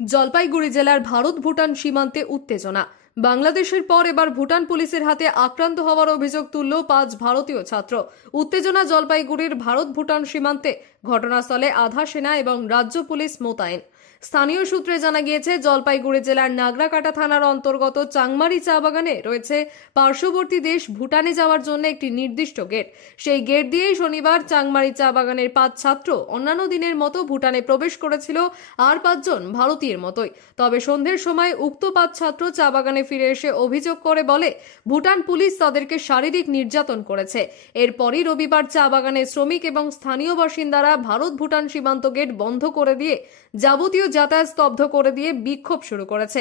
জলপাইগুড়ি জেলার ভারত ভুটান সীমান্তে উত্তেজনা। বাংলাদেশের পর এবার ভুটান পুলিশের হাতে আক্রান্ত হওয়ার অভিযোগ তুলল 5 ভারতীয় ছাত্র। উত্তেজনা জলপাইগুড়ির ভারত ভুটান সীমান্তে। ঘটনাস্থলে আধা সেনা এবং রাজ্য পুলিশ মোতায়েন। স্থানীয় সূত্রে জানা গিয়েছে, জলপাইগুড়ি জেলার নাগরাকাটা থানার অন্তর্গত চাংমারি চা বাগানে রয়েছে পার্শ্ববর্তী দেশ ভুটানে যাওয়ার জন্য একটি নির্দিষ্ট গেট। সেই গেট দিয়েই শনিবার চাংমারি চা বাগানের 5 ছাত্র অন্যান্য দিনের মতো ভুটানে প্রবেশ করেছিল আর 5 জন ভারতীয়ের মতোই। তবে সন্ধ্যের সময় উক্ত 5 ছাত্র চা বাগানে ফিরে এসে অভিযোগ করে বলে ভুটান পুলিশ তাদেরকে শারীরিক নির্যাতন করেছে। এরপরই রবিবার চা বাগানের শ্রমিক এবং স্থানীয় বাসিন্দারা ভারত ভুটান সীমান্ত গেট বন্ধ করে দিয়ে যাবতীয় যাতায়াত স্তব্ধ করে দিয়ে বিক্ষোভ শুরু করেছে।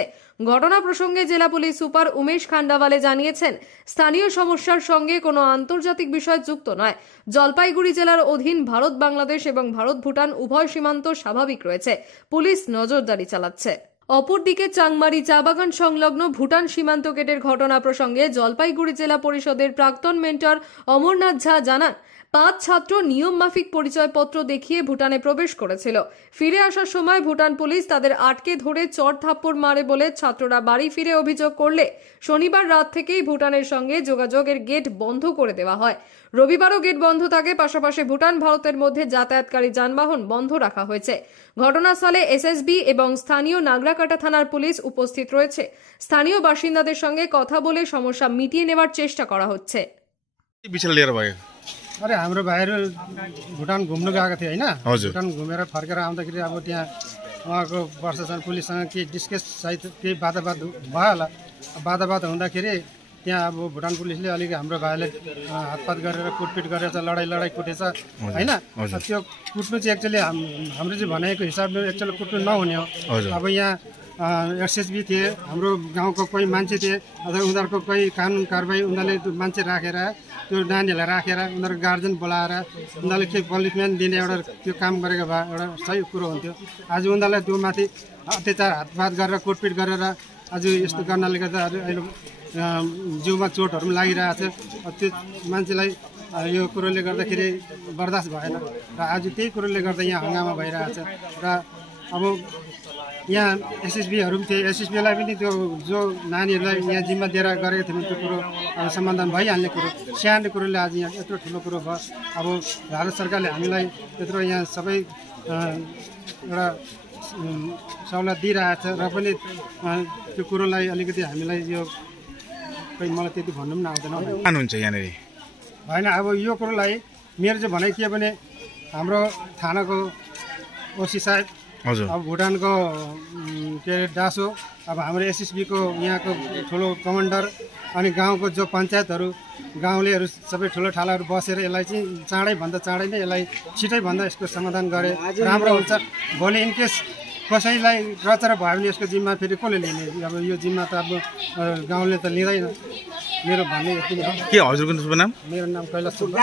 ঘটনা প্রসঙ্গে জেলা পুলিশ সুপার উমেশ খান্ডাওয়ালে জানিয়েছেন, স্থানীয় সমস্যার সঙ্গে কোনো আন্তর্জাতিক বিষয় যুক্ত নয়। জলপাইগুড়ি জেলার অধীন ভারত বাংলাদেশ এবং ভারত ভুটান উভয় সীমান্ত স্বাভাবিক রয়েছে। পুলিশ নজরদারি চালাচ্ছে। অপরদিকে চাংমারি চা বাগান সংলগ্ন ভুটান সীমান্ত গেটের ঘটনা প্রসঙ্গে জলপাইগুড়ি জেলা পরিষদের প্রাক্তন মেন্টর অমরনাথ ঝা জানান, 5 ছাত্র নিয়ম মাফিক পরিচয়পত্র দেখিয়ে ভুটানে প্রবেশ করেছিল। ফিরে আসার সময় ভুটান পুলিশ তাদের আটকে ধরে চড় থাপ্পড় মারে বলে ছাত্ররা বাড়ি ফিরে অভিযোগ করলে শনিবার রাত থেকেই ভুটানের সঙ্গে যোগাযোগের গেট বন্ধ করে দেওয়া হয়। রবিবারও গেট বন্ধ থাকে, পাশাপাশি ভুটান ভারতের মধ্যে যাতায়াতকারী যানবাহন বন্ধ রাখা হয়েছে। ঘটনাস্থলে এসএসবি এবং স্থানীয় নাগরাকাটা থানার পুলিশ উপস্থিত রয়েছে। স্থানীয় বাসিন্দাদের সঙ্গে কথা বলে সমস্যা মিটিয়ে নেওয়ার চেষ্টা করা হচ্ছে। अरे हाम्रो भाइहरू भुटान घुम्नु गएको थियो होइन, भुटान घुमेर फर्केर आउँदाखेरि अब त्यहाँ उहाँको प्रशासन पुलिससँग केही डिस्कस सायद केही वादावाद भयो होला। वादावाद हुँदाखेरि त्यहाँ अब भुटान पुलिसले अलिक हाम्रो भाइले हातपात गरेर कुटपिट गरेर लडाइँ कुटेछ होइन। त्यो कुट्नु चाहिँ एक्चुअली हाम्रो चाहिँ भनेको हिसाबले एक्चुअली कुट्नु नहुने हो। अब यहाँ एसएसबी थिए, हाम्रो गाउँको कोही मान्छे थिए अथवा उनीहरूको कोही कानुन कारबाही उनीहरूले मान्छे राखेर त्यो नानीहरूलाई राखेर उनीहरूको गार्जेन बोलाएर उनीहरूले के पनिसमेन्ट दिने एउटा त्यो काम गरेको भए एउटा सही कुरो हुन्थ्यो। आज उनीहरूलाई त्यो माथि अत्याचार हातपात गरेर कुटपिट गरेर आज यस्तो गर्नाले गर्दा अहिले जिउमा चोटहरू पनि लागिरहेको छ। त्यो मान्छेलाई यो कुरोले गर्दाखेरि बर्दास्त भएन र आज त्यही कुरोले गर्दा यहाँ हङ्गामा भइरहेको छ। र अब यहाँ एसएसबीहरू पनि थिए, एसएसबीलाई पनि त्यो जो नानीहरूलाई यहाँ जिम्मा दिएर गरेको थियो त्यो कुरो समाधान भइहाल्ने कुरो, सानो कुरोले आज यहाँ यत्रो ठुलो कुरो भयो। अब भारत सरकारले हामीलाई यत्रो यहाँ सबै एउटा सहुलियत दिइरहेको छ र पनि त्यो कुरोलाई अलिकति हामीलाई यो खै मलाई त्यति भन्नु पनि आउँदैन हुन्छ यहाँनिर होइन। अब यो कुरोलाई मेरो चाहिँ भनाइ के भने हाम्रो थानाको ओसी साहेब, अब भुटानको के अरे डासो, अब हाम्रो एसएसबीको यहाँको ठुलो कमान्डर अनि गाउँको जो पञ्चायतहरू गाउँलेहरू सबै ठुलो ठालाहरू बसेर यसलाई चाहिँ चाँडै नै यसलाई छिटैभन्दा यसको समाधान गरे राम्रो हुन्छ। भोलि इनकेस कसैलाई रचर भयो भने यसको जिम्मा फेरि कसले लिने? अब यो जिम्मा त अब गाउँले त लिँदैन। मेरो भन्ने यति नै हो। के हजुरको नाम? मेरो नाम कैलाश सुब्बा।